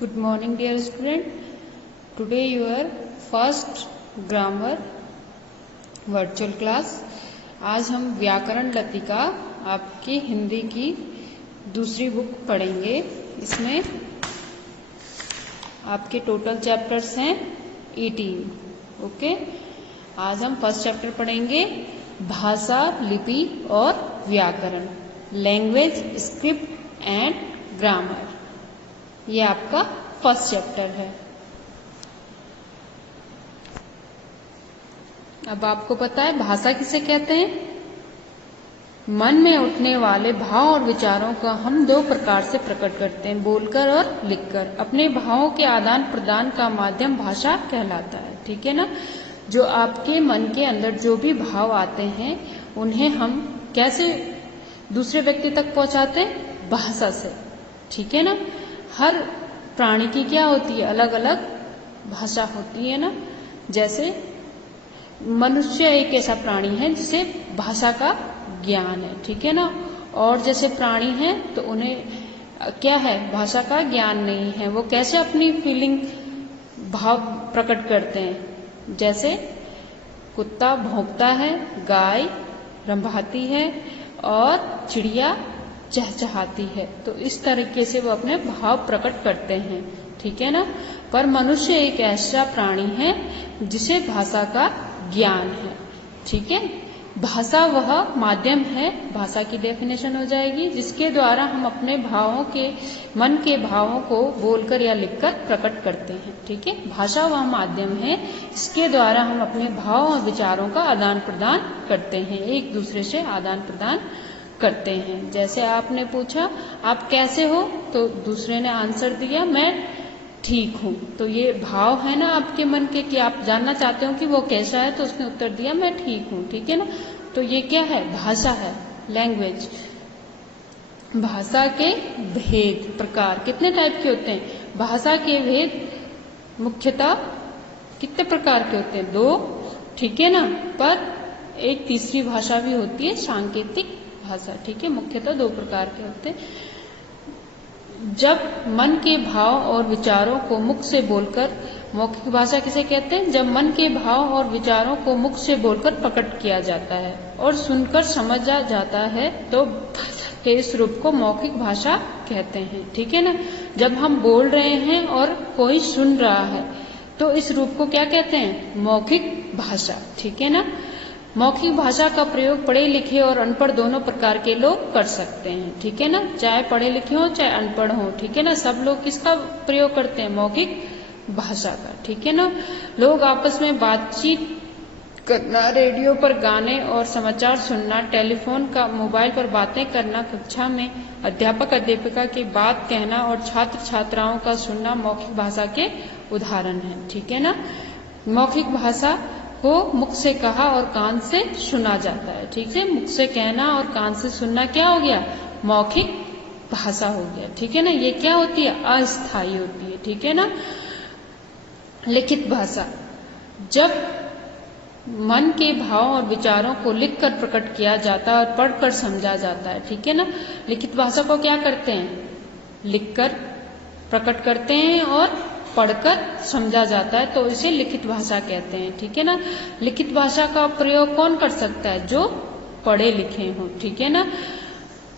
Good morning dear student. Today your first grammar virtual class. आज हम व्याकरण लतिका आपकी हिंदी की दूसरी बुक पढ़ेंगे। इसमें आपके टोटल चैप्टर्स हैं 18। ओके, आज हम फर्स्ट चैप्टर पढ़ेंगे भाषा, लिपि और व्याकरण, लैंग्वेज, स्क्रिप्ट एंड ग्रामर। ये आपका फर्स्ट चैप्टर है। अब आपको पता है भाषा किसे कहते हैं? मन में उठने वाले भाव और विचारों का हम दो प्रकार से प्रकट करते हैं, बोलकर और लिखकर। अपने भावों के आदान प्रदान का माध्यम भाषा कहलाता है। ठीक है ना? जो आपके मन के अंदर जो भी भाव आते हैं उन्हें हम कैसे दूसरे व्यक्ति तक पहुंचाते हैं? भाषा से। ठीक है ना? हर प्राणी की क्या होती है? अलग अलग भाषा होती है ना। जैसे मनुष्य एक ऐसा प्राणी है जिसे भाषा का ज्ञान है। ठीक है ना? और जैसे प्राणी हैं तो उन्हें क्या है? भाषा का ज्ञान नहीं है। वो कैसे अपनी फीलिंग भाव प्रकट करते हैं? जैसे कुत्ता भौंकता है, गाय रंभाती है और चिड़िया चहचहाती है। तो इस तरीके से वो अपने भाव प्रकट करते हैं। ठीक है ना? पर मनुष्य एक ऐसा प्राणी है जिसे भाषा का ज्ञान है। ठीक है? भाषा वह माध्यम है, भाषा की डेफिनेशन हो जाएगी, जिसके द्वारा हम अपने भावों के, मन के भावों को बोलकर या लिखकर प्रकट करते हैं। ठीक है? भाषा वह माध्यम है इसके द्वारा हम अपने भाव और विचारों का आदान प्रदान करते हैं, एक दूसरे से आदान प्रदान करते हैं। जैसे आपने पूछा आप कैसे हो, तो दूसरे ने आंसर दिया मैं ठीक हूं। तो ये भाव है ना आपके मन के कि आप जानना चाहते हो कि वो कैसा है, तो उसने उत्तर दिया मैं ठीक हूं। ठीक है ना? तो ये क्या है? भाषा है, लैंग्वेज। भाषा के भेद प्रकार कितने टाइप के होते हैं? भाषा के भेद मुख्यतः कितने प्रकार के होते हैं? 2। ठीक है ना? पर एक तीसरी भाषा भी होती है, सांकेतिक भाषा। ठीक है? मुख्यतः 2 प्रकार के होते हैं। जब मन के भाव और विचारों को मुख से बोलकर, मौखिक भाषा किसे कहते हैं? जब मन के भाव और विचारों को मुख से बोलकर प्रकट किया जाता है और सुनकर समझा जाता है तो के इस रूप को मौखिक भाषा कहते हैं। ठीक है ना? जब हम बोल रहे हैं और कोई सुन रहा है तो इस रूप को क्या कहते हैं? मौखिक भाषा। ठीक है ना? मौखिक भाषा का प्रयोग पढ़े लिखे और अनपढ़ दोनों प्रकार के लोग कर सकते हैं। ठीक है ना? चाहे पढ़े लिखे हो चाहे अनपढ़ हो। ठीक है ना? सब लोग किसका प्रयोग करते हैं? मौखिक भाषा का। ठीक है ना? लोग आपस में बातचीत करना, रेडियो पर गाने और समाचार सुनना, टेलीफोन का, मोबाइल पर बातें करना, कक्षा में अध्यापक अध्यापिका की बात कहना और छात्र छात्राओं का सुनना मौखिक भाषा के उदाहरण हैं। ठीक है ना? मौखिक भाषा को मुख से कहा और कान से सुना जाता है। ठीक है? मुख से कहना और कान से सुनना क्या हो गया? मौखिक भाषा हो गया। ठीक है ना? ये क्या होती है? अस्थायी होती है। ठीक है ना? लिखित भाषा, जब मन के भाव और विचारों को लिखकर प्रकट किया जाता है और पढ़कर समझा जाता है। ठीक है ना? लिखित भाषा को क्या करते हैं? लिखकर प्रकट करते हैं और पढ़कर समझा जाता है, तो इसे लिखित भाषा कहते हैं। ठीक है ना? लिखित भाषा का प्रयोग कौन कर सकता है? जो पढ़े लिखे हों। ठीक है ना?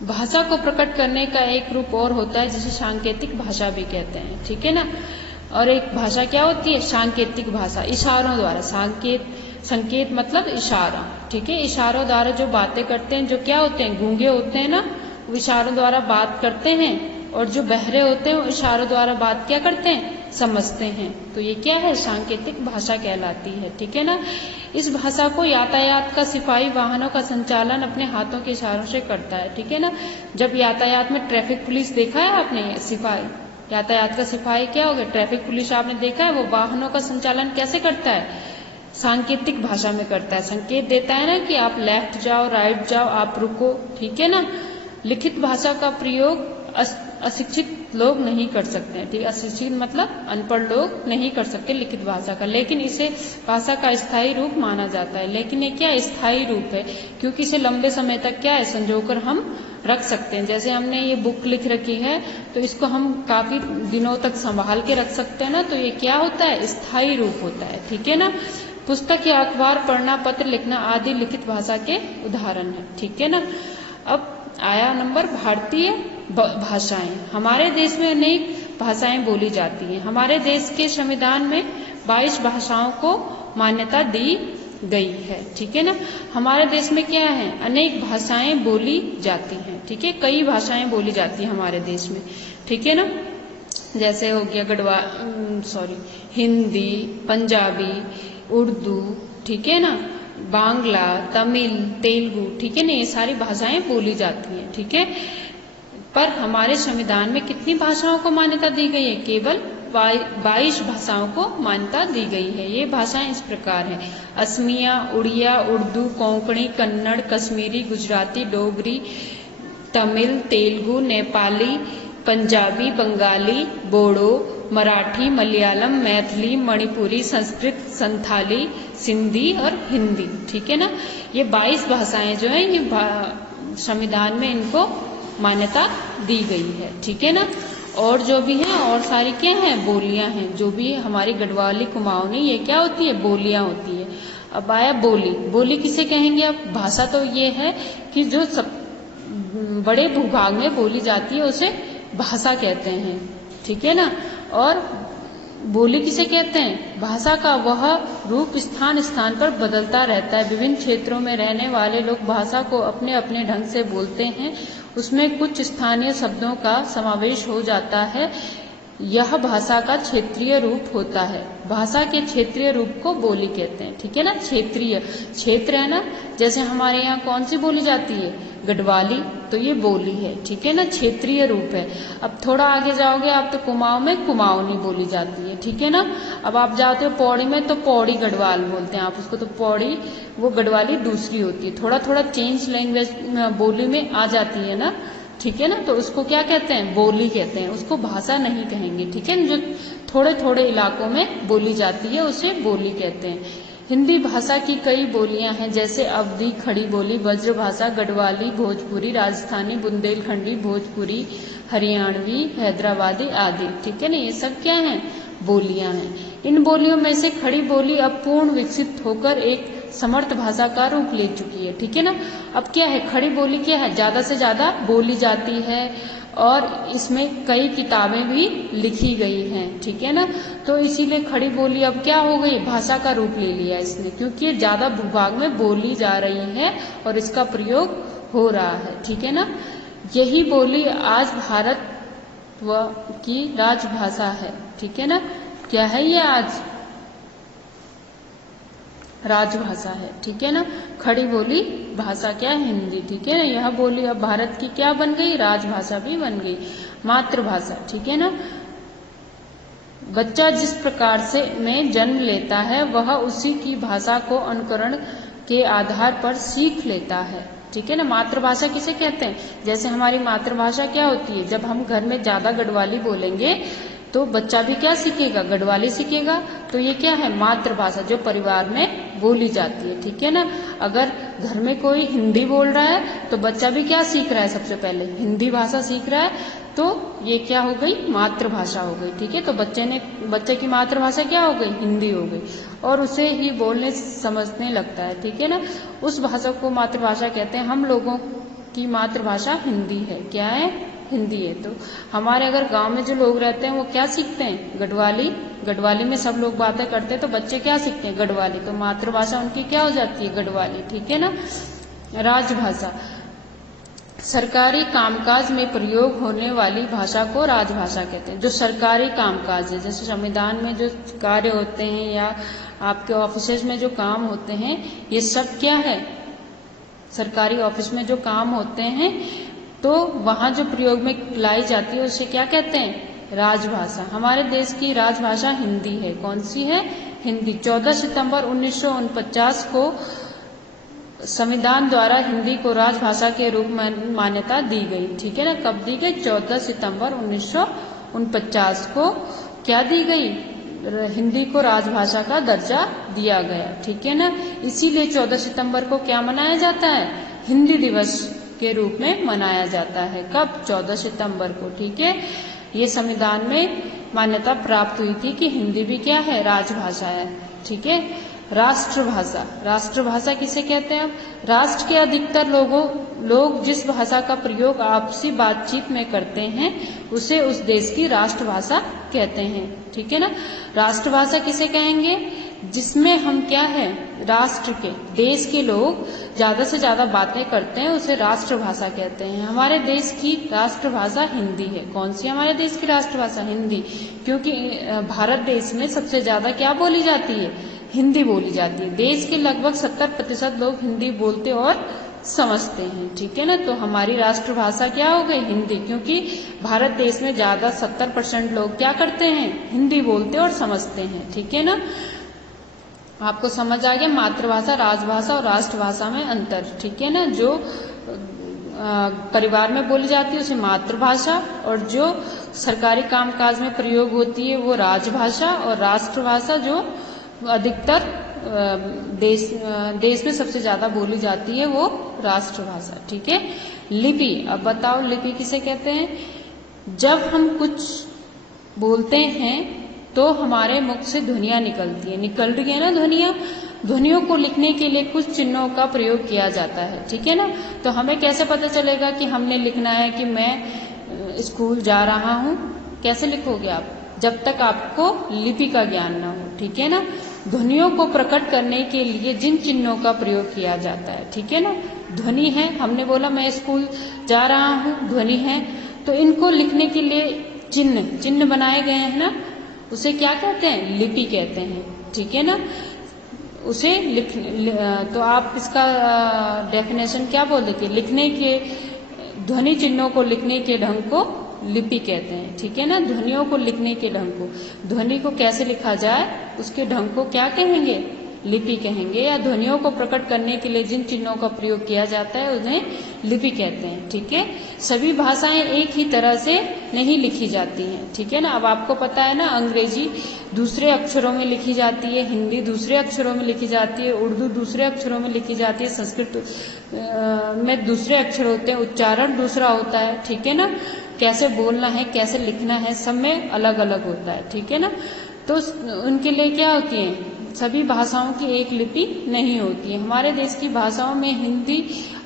भाषा को प्रकट करने का एक रूप और होता है जिसे सांकेतिक भाषा भी कहते हैं। ठीक है ना? और एक भाषा क्या होती है? सांकेतिक भाषा, इशारों द्वारा। संकेत मतलब इशारा। ठीक है? इशारों द्वारा जो बातें करते हैं, जो क्या होते हैं? गूंगे होते हैं ना, वो इशारों द्वारा बात करते हैं, और जो बहरे होते हैं वो इशारों द्वारा बात क्या करते हैं? समझते हैं। तो ये क्या है? सांकेतिक भाषा कहलाती है। ठीक है ना? इस भाषा को यातायात का सिपाही वाहनों का संचालन अपने हाथों के इशारों से करता है। ठीक है ना? जब यातायात में ट्रैफिक पुलिस देखा है आपने? सिपाही, यातायात का सिपाही क्या हो गया? ट्रैफिक पुलिस आपने देखा है? वो वाहनों का संचालन कैसे करता है? सांकेतिक भाषा में करता है। संकेत देता है ना कि आप लेफ्ट जाओ, राइट जाओ, आप रुको। ठीक है ना? लिखित भाषा का प्रयोग अशिक्षित लोग नहीं कर सकते हैं। ठीक है? अशिक्षित मतलब अनपढ़ लोग नहीं कर सकते लिखित भाषा का, लेकिन इसे भाषा का स्थायी रूप माना जाता है। लेकिन ये क्या स्थायी रूप है? क्योंकि इसे लंबे समय तक क्या है? संजोकर हम रख सकते हैं। जैसे हमने ये बुक लिख रखी है तो इसको हम काफी दिनों तक संभाल के रख सकते हैं ना, तो ये क्या होता है, स्थायी रूप होता है। ठीक है ना। पुस्तक या अखबार पढ़ना, पत्र लिखना आदि लिखित भाषा के उदाहरण है। ठीक है ना। अब आया नंबर भारतीय भाषाएं। हमारे देश में अनेक भाषाएं बोली जाती हैं। हमारे देश के संविधान में 22 भाषाओं को मान्यता दी गई है। ठीक है ना। हमारे देश में क्या है, अनेक भाषाएं बोली जाती हैं। ठीक है, कई भाषाएं बोली जाती हैं हमारे देश में। ठीक है ना। जैसे हो गया हिंदी, पंजाबी, उर्दू, ठीक है ना, बांग्ला, तमिल, तेलुगु, ठीक है ना, ये सारी भाषाएं बोली जाती हैं। ठीक है। पर हमारे संविधान में कितनी भाषाओं को मान्यता दी गई है, केवल 22 भाषाओं को मान्यता दी गई है। ये भाषाएं इस प्रकार हैं, असमिया, उड़िया, उर्दू, कोंकणी, कन्नड़, कश्मीरी, गुजराती, डोगरी, तमिल, तेलुगु, नेपाली, पंजाबी, बंगाली, बोडो, मराठी, मलयालम, मैथिली, मणिपुरी, संस्कृत, संथाली, सिंधी और हिंदी। ठीक है ना। ये 22 भाषाएं जो हैं ये संविधान में इनको मान्यता दी गई है। ठीक है ना। और जो भी है और सारी क्या है, बोलियां हैं। जो भी हमारी गढ़वाली, कुमाऊनी, ये क्या होती है, बोलियां होती है। अब आया बोली। बोली किसे कहेंगे। अब भाषा तो ये है कि जो सब बड़े भूभाग में बोली जाती है उसे भाषा कहते हैं। ठीक है ना। और बोली किसे कहते हैं, भाषा का वह रूप स्थान स्थान पर बदलता रहता है। विभिन्न क्षेत्रों में रहने वाले लोग भाषा को अपने अपने ढंग से बोलते हैं। उसमें कुछ स्थानीय शब्दों का समावेश हो जाता है। यह भाषा का क्षेत्रीय रूप होता है। भाषा के क्षेत्रीय रूप को बोली कहते हैं। ठीक है ना। क्षेत्रीय, क्षेत्र है ना, जैसे हमारे यहाँ कौन सी बोली जाती है, गढ़वाली, तो ये बोली है। ठीक है ना, क्षेत्रीय रूप है। अब थोड़ा आगे जाओगे आप तो कुमाऊं में कुमाऊनी बोली जाती है। ठीक है ना। अब आप जाते हो पौड़ी में तो पौड़ी गढ़वाल बोलते हैं आप उसको, तो पौड़ी वो गढ़वाली दूसरी होती है। थोड़ा थोड़ा चेंज लैंग्वेज बोली में आ जाती है ना। ठीक है ना। तो उसको क्या कहते हैं, बोली कहते हैं, उसको भाषा नहीं कहेंगे। ठीक है। जो थोड़े थोड़े इलाकों में बोली जाती है उसे बोली कहते हैं। हिंदी भाषा की कई बोलियां हैं, जैसे अवधी, खड़ी बोली, ब्रज भाषा, गढ़वाली, भोजपुरी, राजस्थानी, बुंदेलखंडी, भोजपुरी, हरियाणवी, हैदराबादी आदि। ठीक है ना। ये सब क्या है, बोलियां हैं। इन बोलियों में से खड़ी बोली अब पूर्ण विकसित होकर एक समर्थ भाषा का रूप ले चुकी है। ठीक है ना। अब क्या है, खड़ी बोली क्या है, ज्यादा से ज्यादा बोली जाती है और इसमें कई किताबें भी लिखी गई हैं। ठीक है ना। तो इसीलिए खड़ी बोली अब क्या हो गई, भाषा का रूप ले लिया इसने, क्योंकि ये ज्यादा भूभाग में बोली जा रही है और इसका प्रयोग हो रहा है। ठीक है ना। यही बोली आज भारत की राजभाषा है। ठीक है ना। क्या है ये, आज राजभाषा है। ठीक है ना। खड़ी बोली भाषा क्या, हिंदी। ठीक है ना। यह बोली अब भारत की क्या बन गई, राजभाषा भी बन गई, मातृभाषा। ठीक है ना। बच्चा जिस प्रकार से में जन्म लेता है वह उसी की भाषा को अनुकरण के आधार पर सीख लेता है। ठीक है ना। मातृभाषा किसे कहते हैं, जैसे हमारी मातृभाषा क्या होती है, जब हम घर में ज्यादा गढ़वाली बोलेंगे तो बच्चा भी क्या सीखेगा, गढ़वाली सीखेगा। तो ये क्या है, मातृभाषा जो परिवार में बोली जाती है। ठीक है ना। अगर घर में कोई हिंदी बोल रहा है तो बच्चा भी क्या सीख रहा है, सबसे पहले हिंदी भाषा सीख रहा है, तो ये क्या हो गई, मातृभाषा हो गई। ठीक है। तो बच्चे की मातृभाषा क्या हो गई, हिंदी हो गई, और उसे ही बोलने समझने लगता है। ठीक है ना। उस भाषा को मातृभाषा कहते हैं। हम लोगों की मातृभाषा हिंदी है। क्या है, हिंदी है। तो हमारे अगर गांव में जो लोग रहते हैं वो क्या सीखते हैं, गढ़वाली। गढ़वाली में सब लोग बातें करते हैं तो बच्चे क्या सीखते हैं, गढ़वाली। तो मातृभाषा उनकी क्या हो जाती है, गढ़वाली। ठीक है ना। राजभाषा, सरकारी कामकाज में प्रयोग होने वाली भाषा को राजभाषा कहते हैं। जो सरकारी कामकाज है, जैसे संविधान में जो कार्य होते हैं या आपके ऑफिस में जो काम होते हैं, ये सब क्या है, सरकारी ऑफिस में जो काम होते हैं तो वहां जो प्रयोग में लाई जाती है उसे क्या कहते हैं, राजभाषा। हमारे देश की राजभाषा हिंदी है। कौन सी है, हिंदी। 14 सितंबर 1949 को संविधान द्वारा हिंदी को राजभाषा के रूप में मान्यता दी गई। ठीक है ना। कब दी गई, 14 सितंबर 1949 को क्या दी गई, हिंदी को राजभाषा का दर्जा दिया गया। ठीक है ना। इसीलिए 14 सितंबर को क्या मनाया जाता है, हिंदी दिवस। के रूप में मनाया जाता है। कब? 14 सितंबर को। ठीक है, ये संविधान में मान्यता प्राप्त हुई थी कि हिंदी भी क्या है? राजभाषा है। ठीक है, राष्ट्रभाषा। राष्ट्रभाषा किसे कहते हैं? अब राष्ट्र के अधिकतर लोग जिस भाषा का प्रयोग आपसी बातचीत में करते हैं उसे उस देश की राष्ट्रभाषा कहते हैं। ठीक है ना, राष्ट्रभाषा किसे कहेंगे? जिसमें हम क्या है? राष्ट्र के, देश के लोग ज्यादा से ज्यादा बातें करते हैं, उसे राष्ट्रभाषा कहते हैं। हमारे देश की राष्ट्रभाषा हिंदी है। कौन सी हमारे देश की राष्ट्रभाषा? हिंदी, क्योंकि भारत देश में सबसे ज्यादा क्या बोली जाती है? हिंदी बोली जाती है। देश के लगभग 70% लोग हिंदी बोलते और समझते हैं। ठीक है ना, तो हमारी राष्ट्रभाषा क्या हो गई? हिंदी, क्योंकि भारत देश में ज्यादा 70% लोग क्या करते हैं? हिंदी बोलते और समझते हैं। ठीक है ना, आपको समझ आ गया मातृभाषा, राजभाषा और राष्ट्रभाषा में अंतर। ठीक है ना, जो परिवार में बोली जाती है उसे मातृभाषा, और जो सरकारी कामकाज में प्रयोग होती है वो राजभाषा, और राष्ट्रभाषा जो अधिकतर देश में सबसे ज्यादा बोली जाती है वो राष्ट्रभाषा। ठीक है, लिपि। अब बताओ लिपि किसे कहते हैं? जब हम कुछ बोलते हैं तो हमारे मुख से ध्वनियां निकलती है, निकल रही है ना ध्वनियां। ध्वनियों को लिखने के लिए कुछ चिन्हों का प्रयोग किया जाता है। ठीक है ना, तो हमें कैसे पता चलेगा कि हमने लिखना है कि मैं स्कूल जा रहा हूं? कैसे लिखोगे आप? जब तक आपको लिपि का ज्ञान ना हो। ठीक है ना, ध्वनियों को प्रकट करने के लिए जिन चिन्हों का प्रयोग किया जाता है, ठीक है ना, ध्वनि है, हमने बोला मैं स्कूल जा रहा हूं, ध्वनि है, तो इनको लिखने के लिए चिन्ह बनाए गए हैं ना, उसे क्या कहते हैं? लिपि कहते हैं। ठीक है ना, उसे तो आप इसका डेफिनेशन क्या बोल देते? लिखने के ध्वनि चिन्हों को लिखने के ढंग को लिपि कहते हैं। ठीक है ना, ध्वनियों को लिखने के ढंग को, ध्वनि को कैसे लिखा जाए उसके ढंग को क्या कहेंगे? लिपि कहेंगे। या ध्वनियों को प्रकट करने के लिए जिन चिन्हों का प्रयोग किया जाता है उन्हें लिपि कहते हैं। ठीक है, सभी भाषाएं एक ही तरह से नहीं लिखी जाती हैं। ठीक है ना, अब आपको पता है ना, अंग्रेजी दूसरे अक्षरों में लिखी जाती है, हिंदी दूसरे अक्षरों में लिखी जाती है, उर्दू दूसरे अक्षरों में लिखी जाती है, संस्कृत में दूसरे अक्षर होते हैं, उच्चारण दूसरा होता है। ठीक है ना, कैसे बोलना है, कैसे लिखना है, सब में अलग अलग होता है। ठीक है ना, तो उनके लिए क्या होती है? सभी भाषाओं की एक लिपि नहीं होती है। हमारे देश की भाषाओं में हिंदी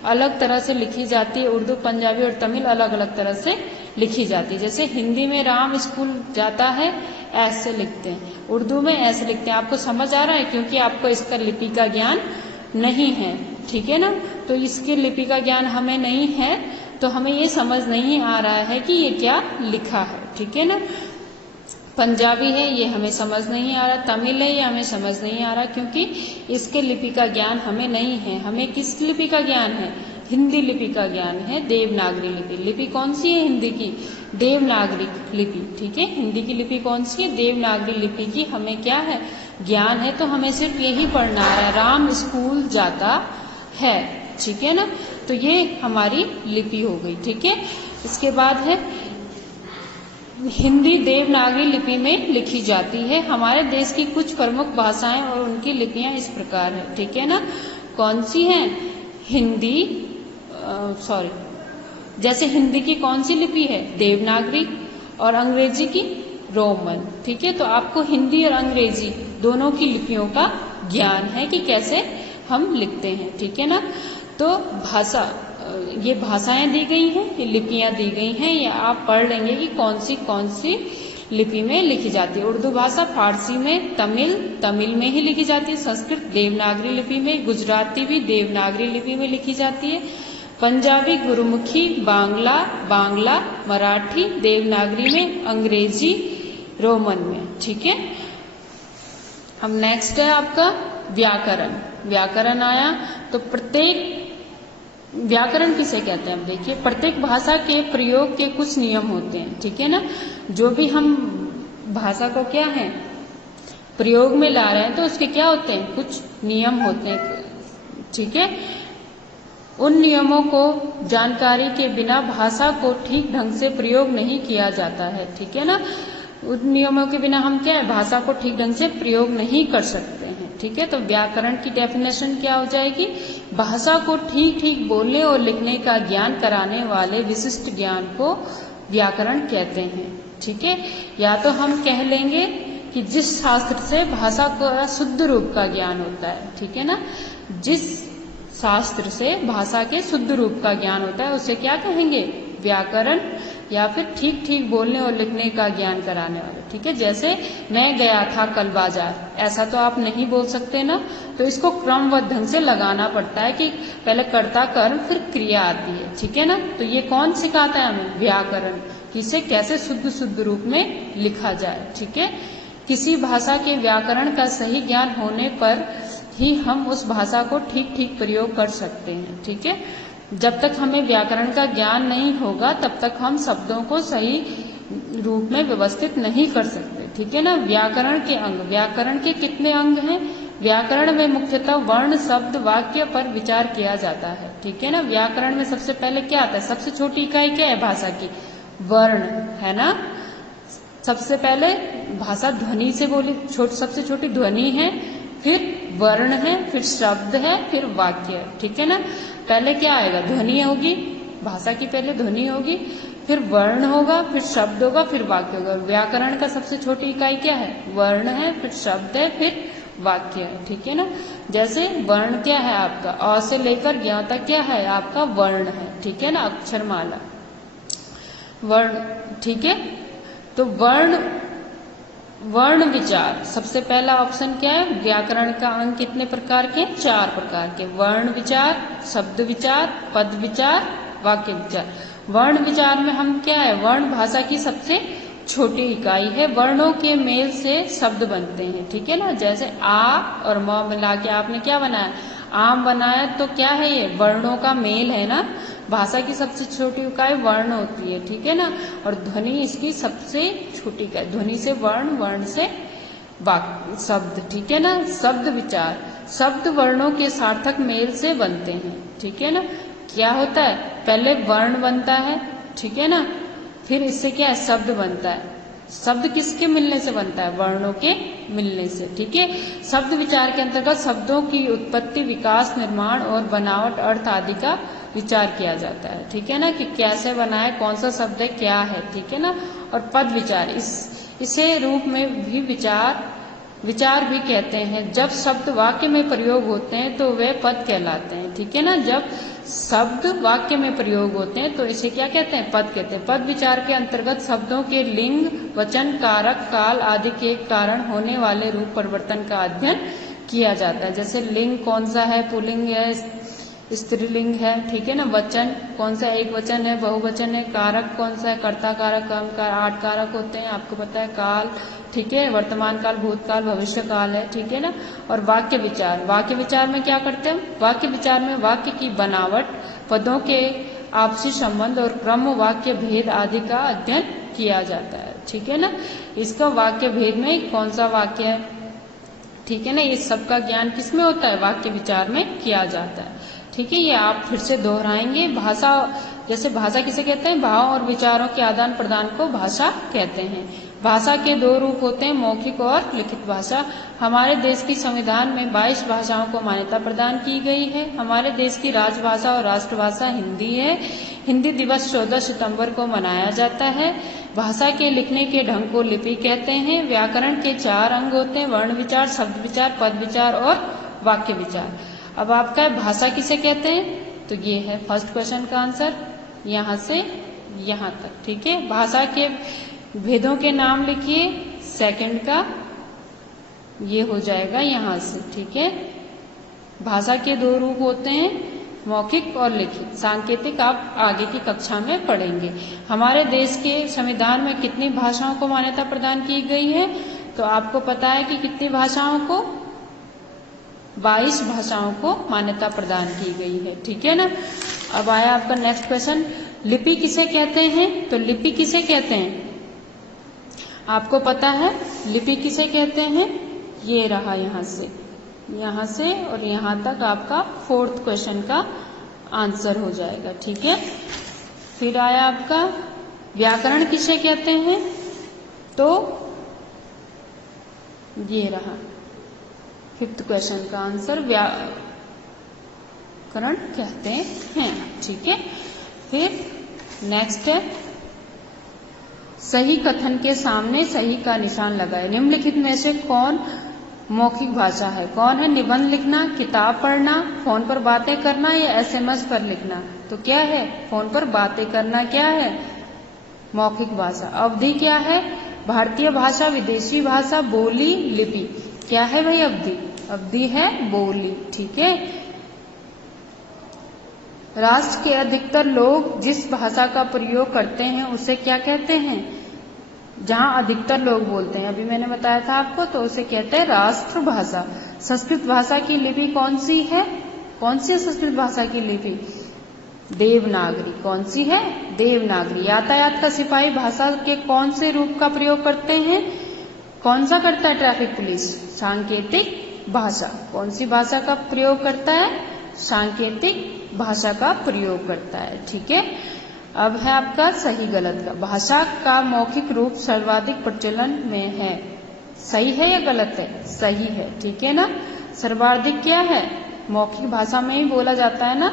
अलग तरह से लिखी जाती है, उर्दू, पंजाबी और तमिल अलग अलग तरह से लिखी जाती है। जैसे हिंदी में राम स्कूल जाता है ऐसे लिखते हैं, उर्दू में ऐसे लिखते हैं। आपको समझ आ रहा है? क्योंकि आपको इसका लिपि का ज्ञान नहीं है। ठीक है ना, तो इसकी लिपि का ज्ञान हमें नहीं है, तो हमें ये समझ नहीं आ रहा है कि ये क्या लिखा है। ठीक है ना, पंजाबी है ये हमें समझ नहीं आ रहा, तमिल है ये हमें समझ नहीं आ रहा, क्योंकि इसके लिपि का ज्ञान हमें नहीं है। हमें किस लिपि का ज्ञान है? हिंदी लिपि का ज्ञान है, देवनागरी लिपि। लिपि कौन सी है हिंदी की? देवनागरी लिपि। ठीक है, हिंदी की लिपि कौन सी है? देवनागरी लिपि की हमें क्या है? ज्ञान है। तो हमें सिर्फ यही पढ़ना है, राम स्कूल जाता है। ठीक है ना, तो ये हमारी लिपि हो गई। ठीक है, इसके बाद है हिंदी देवनागरी लिपि में लिखी जाती है। हमारे देश की कुछ प्रमुख भाषाएं और उनकी लिपियां इस प्रकार है। ठीक है ना, कौन सी हैं? हिंदी, जैसे हिंदी की कौन सी लिपि है? देवनागरी, और अंग्रेजी की रोमन। ठीक है, तो आपको हिंदी और अंग्रेजी दोनों की लिपियों का ज्ञान है कि कैसे हम लिखते हैं। ठीक है ना, तो भाषा, ये भाषाएं दी गई हैं, ये लिपियां दी गई हैं, या आप पढ़ लेंगे कि कौन सी लिपि में लिखी जाती है। उर्दू भाषा फारसी में, तमिल में ही लिखी जाती है, संस्कृत देवनागरी लिपि में, गुजराती भी देवनागरी लिपि में लिखी जाती है, पंजाबी गुरुमुखी, बांग्ला मराठी देवनागरी में, अंग्रेजी रोमन में। ठीक है, अब नेक्स्ट है आपका व्याकरण। व्याकरण आया तो व्याकरण किसे कहते हैं? अब देखिए, प्रत्येक भाषा के प्रयोग के कुछ नियम होते हैं। ठीक है ना, जो भी हम भाषा को क्या है प्रयोग में ला रहे हैं तो उसके क्या होते हैं? कुछ नियम होते हैं। ठीक है, उन नियमों को जानकारी के बिना भाषा को ठीक ढंग से प्रयोग नहीं किया जाता है। ठीक है ना, उन नियमों के बिना हम क्या है भाषा को ठीक ढंग से प्रयोग नहीं कर सकते हैं। ठीक है। तो व्याकरण की डेफिनेशन क्या हो जाएगी? भाषा को ठीक ठीक बोलने और लिखने का ज्ञान कराने वाले विशिष्ट ज्ञान को व्याकरण कहते हैं, ठीक है। या तो हम कह लेंगे कि जिस शास्त्र से भाषा का शुद्ध रूप का ज्ञान होता है, ठीक है ना, जिस शास्त्र से भाषा के शुद्ध रूप का ज्ञान होता है उसे क्या कहेंगे? व्याकरण, या फिर ठीक ठीक बोलने और लिखने का ज्ञान कराने वाले, ठीक है। जैसे मैं गया था कल बाजार, ऐसा तो आप नहीं बोल सकते ना, तो इसको क्रमबद्ध ढंग से लगाना पड़ता है कि पहले कर्ता कर्म फिर क्रिया आती है, ठीक है ना। तो ये कौन सिखाता है हमें? व्याकरण, कि इसे कैसे शुद्ध रूप में लिखा जाए, ठीक है। किसी भाषा के व्याकरण का सही ज्ञान होने पर ही हम उस भाषा को ठीक ठीक प्रयोग कर सकते हैं, ठीक है। जब तक हमें व्याकरण का ज्ञान नहीं होगा तब तक हम शब्दों को सही रूप में व्यवस्थित नहीं कर सकते, ठीक है ना। व्याकरण के अंग, व्याकरण के कितने अंग हैं? व्याकरण में मुख्यतः वर्ण, शब्द, वाक्य पर विचार किया जाता है, ठीक है ना। व्याकरण में सबसे पहले क्या आता है? सबसे छोटी इकाई क्या है भाषा की? वर्ण, है ना। सबसे पहले भाषा ध्वनि से बोली, सबसे छोटी ध्वनि है, फिर वर्ण है, फिर शब्द है, फिर वाक्य है, ठीक है ना। पहले क्या आएगा? ध्वनि होगी, भाषा की पहले ध्वनि होगी, फिर वर्ण होगा, फिर शब्द होगा, फिर वाक्य होगा। व्याकरण का सबसे छोटी इकाई क्या है? वर्ण है, फिर शब्द है, फिर वाक्य है, ठीक है ना। जैसे वर्ण क्या है आपका? अ से लेकर ज्ञ तक क्या है आपका? वर्ण है, ठीक है ना, अक्षरमाला वर्ण, ठीक है। तो वर्ण विचार, सबसे पहला ऑप्शन क्या है? व्याकरण का अंग कितने प्रकार के? 4 प्रकार के। वर्ण विचार, शब्द विचार, पद विचार, वाक्य विचार। वर्ण विचार में हम क्या है? वर्ण भाषा की सबसे छोटी इकाई है। वर्णों के मेल से शब्द बनते हैं, ठीक है ना। जैसे आ और म मिला के आपने क्या बनाया? आम बनाया, तो क्या है ये? वर्णों का मेल है ना। भाषा की सबसे छोटी इकाई वर्ण होती है, ठीक है ना। और ध्वनि इसकी सबसे छोटी इकाई, ध्वनि से वर्ण, वर्ण से वाक्य, शब्द, ठीक है ना। शब्द विचार, शब्द वर्णों के सार्थक मेल से बनते हैं, ठीक है ना। क्या होता है? पहले वर्ण बनता है, ठीक है ना, फिर इससे क्या है? शब्द बनता है। शब्द किसके मिलने से बनता है? वर्णों के मिलने से, ठीक है। शब्द विचार के अंतर्गत शब्दों की उत्पत्ति, विकास, निर्माण और बनावट, अर्थ आदि का विचार किया जाता है, ठीक है ना, कि कैसे बना है, कौन सा शब्द है, क्या है, ठीक है ना। और पद विचार, इसे रूप में भी विचार भी कहते हैं। जब शब्द वाक्य में प्रयोग होते हैं तो वे पद कहलाते हैं, ठीक है ना। जब शब्द वाक्य में प्रयोग होते हैं तो इसे क्या कहते हैं? पद कहते हैं। पद विचार के अंतर्गत शब्दों के लिंग, वचन, कारक, काल आदि के कारण होने वाले रूप परिवर्तन का अध्ययन किया जाता है। जैसे लिंग कौन सा है? पुल्लिंग है, स्त्रीलिंग है, ठीक है ना। वचन कौन सा? एक वचन है, बहुवचन है। कारक कौन सा है? कर्ता कारक, कर्म कारक, 8 कारक होते हैं, आपको पता है। काल, ठीक है, वर्तमान काल, भूतकाल, भविष्य काल है, ठीक है ना। और वाक्य विचार, वाक्य विचार में क्या करते हैं? वाक्य विचार में वाक्य की बनावट, पदों के आपसी संबंध और क्रम, वाक्य भेद आदि का अध्ययन किया जाता है, ठीक है ना। इसका वाक्य भेद में कौन सा वाक्य है, ठीक है ना, इस सब का ज्ञान किसमें होता है? वाक्य विचार में किया जाता है, ठीक है। ये आप फिर से दोहराएंगे। भाषा, जैसे भाषा किसे कहते हैं? भाव और विचारों के आदान प्रदान को भाषा कहते हैं। भाषा के 2 रूप होते हैं, मौखिक और लिखित भाषा। हमारे देश की संविधान में 22 भाषाओं को मान्यता प्रदान की गई है। हमारे देश की राजभाषा और राष्ट्रभाषा हिंदी है। हिंदी दिवस 14 सितंबर को मनाया जाता है। भाषा के लिखने के ढंग को लिपि कहते हैं। व्याकरण के 4 अंग होते हैं, वर्ण विचार, शब्द विचार, पद विचार और वाक्य विचार। अब आपका भाषा किसे कहते हैं? तो ये है फर्स्ट क्वेश्चन का आंसर, यहाँ से यहाँ तक, ठीक है। भाषा के भेदों के नाम लिखिए। सेकंड का ये हो जाएगा यहाँ से, ठीक है। भाषा के 2 रूप होते हैं, मौखिक और लिखित। सांकेतिक आप आगे की कक्षा में पढ़ेंगे। हमारे देश के संविधान में कितनी भाषाओं को मान्यता प्रदान की गई है? तो आपको पता है कि कितनी भाषाओं को? 22 भाषाओं को मान्यता प्रदान की गई है, ठीक है ना। अब आया आपका नेक्स्ट क्वेश्चन, लिपि किसे कहते हैं? तो लिपि किसे कहते हैं? आपको पता है लिपि किसे कहते हैं? ये रहा, यहाँ से और यहाँ तक आपका 4th क्वेश्चन का आंसर हो जाएगा, ठीक है। फिर आया आपका व्याकरण किसे कहते हैं? तो ये रहा, 5th क्वेश्चन का आंसर व्याकरण कहते हैं। ठीक है, फिर नेक्स्ट है सही कथन के सामने सही का निशान लगाए। निम्नलिखित में से कौन मौखिक भाषा है? कौन है? निबंध लिखना, किताब पढ़ना, फोन पर बातें करना या एसएमएस पर लिखना। तो क्या है? फोन पर बातें करना क्या है? मौखिक भाषा। अवधि क्या है? भारतीय भाषा, विदेशी भाषा, बोली, लिपि। क्या है भाई? अवधि। अवधि है बोली। ठीक है। राष्ट्र के अधिकतर लोग जिस भाषा का प्रयोग करते हैं उसे क्या कहते हैं? जहां अधिकतर लोग बोलते हैं, अभी मैंने बताया था आपको, तो उसे कहते हैं राष्ट्रभाषा। संस्कृत भाषा की लिपि कौन सी है? कौन सी है संस्कृत भाषा की लिपि? देवनागरी। कौन सी है? देवनागरी। यातायात का सिपाही भाषा के कौन से रूप का प्रयोग करते हैं? कौन सा करता है ट्रैफिक पुलिस? सांकेतिक भाषा। कौन सी भाषा का प्रयोग करता है? सांकेतिक भाषा का प्रयोग करता है। ठीक है। अब है आपका सही गलत का। भाषा का मौखिक रूप सर्वाधिक प्रचलन में है। सही है या गलत है? सही है। ठीक है ना। सर्वाधिक क्या है? मौखिक भाषा में ही बोला जाता है ना।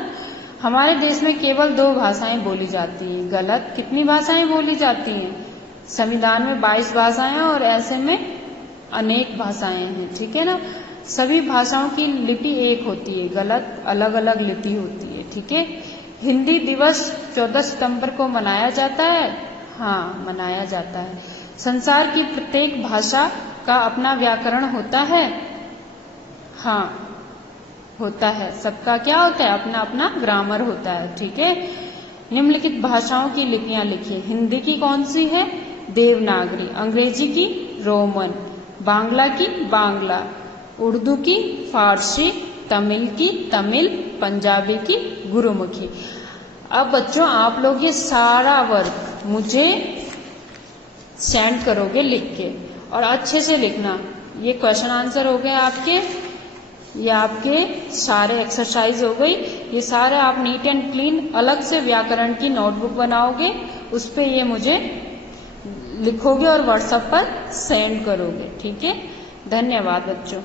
हमारे देश में केवल 2 भाषाएं बोली जाती हैं। गलत। कितनी भाषाएं बोली जाती हैं? संविधान में 22 भाषाएं और ऐसे में अनेक भाषाएं हैं। ठीक है ना। सभी भाषाओं की लिपि एक होती है। गलत। अलग अलग लिपि होती है। ठीक है। हिंदी दिवस 14 सितंबर को मनाया जाता है। हाँ, मनाया जाता है। संसार की प्रत्येक भाषा का अपना व्याकरण होता है। हाँ, होता है। सबका क्या होता है? अपना अपना ग्रामर होता है। ठीक है। निम्नलिखित भाषाओं की लिपियां लिखिए। हिंदी की कौन सी है? देवनागरी। अंग्रेजी की रोमन। बांग्ला की बांग्ला। उर्दू की फारसी। तमिल की तमिल। पंजाबी की गुरुमुखी। अब बच्चों आप लोग ये सारा वर्क मुझे सेंड करोगे लिख के, और अच्छे से लिखना। ये क्वेश्चन आंसर हो गए आपके, ये आपके सारे एक्सरसाइज हो गई। ये सारे आप नीट एंड क्लीन अलग से व्याकरण की नोटबुक बनाओगे, उस पे ये मुझे लिखोगे और व्हाट्सएप पर सेंड करोगे। ठीक है। धन्यवाद बच्चों।